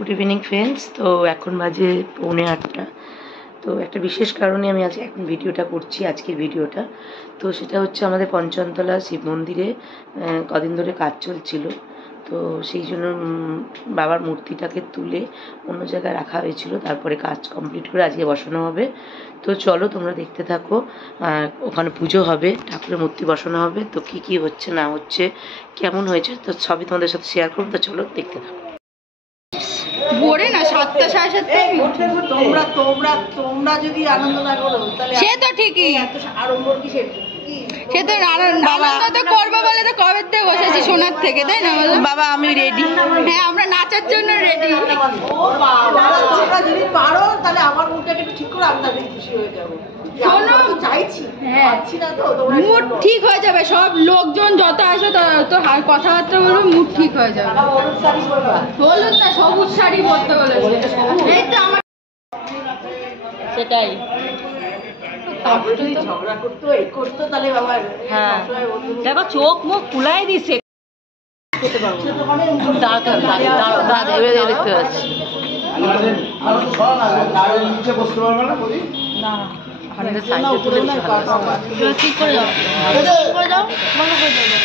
Good evening friends. তো এখন বাজে 7:45। তো একটা বিশেষ কারণে আমি আজকে এখন ভিডিওটা করছি, আজকের ভিডিওটা। তো সেটা হচ্ছে আমাদের পঞ্চমতলা শিব মন্দিরে কদিন ধরে কাজ চলছিল। তো সেই জন্য বাবার মূর্তিটাকে তুলে অন্য জায়গায় রাখা হয়েছিল, তারপরে কাজ কমপ্লিট করে আজকে বসানো হবে। তো চলো তোমরা দেখতে থাকো। ওখানে পুজো হবে, ঠাকুরের মূর্তি বসানো হবে। তো কি কি হচ্ছে না হচ্ছে, কেমন হয়েছে, তো সবই তোমাদের সাথে শেয়ার করবো। তো চলো দেখতে থাকো। ভোরে না 7টা 7:30 তোমরা তোমরা তোমরা যদি আনন্দ না করো তাহলে সে তো ঠিকই, এত আড়ম্বর কিসের? সে তো আনন্দ তো করবো বলে তো কবে থেকে বসেছি সোনার থেকে, তাই না বাবা? আমি রেডি। হ্যাঁ, আমরা নাচার জন্য রেডি। ও বাবা, তোমরা যদি পারো তাহলে আমার মুডটাকে একটু ঠিক করে আমি তাদের খুশি হয়ে যাবো। শোনো, চাইছি হ্যাঁ, পাচ্ছি না তো, তোমরা মুড ঠিক হয়ে যাবে। সব লোকজন যত আসবে তত কথাবার্তা বলবো, মুড ঠিক হয়ে যাবে। হলুদ শাড়ি পরবা, হলুদ না সবুজ শাড়ি পরতে বলেছে। এই তো আমার সেটাই যদি ঝগড়া করতো এই করতো তাহলে বাবা। হ্যাঁ দেখো, চোখ মুখ ফুলাই দিছে। দেখতে পাচ্ছি না, ঠিক করে যাও, ঠিক করে যাও, মনে করে যাও।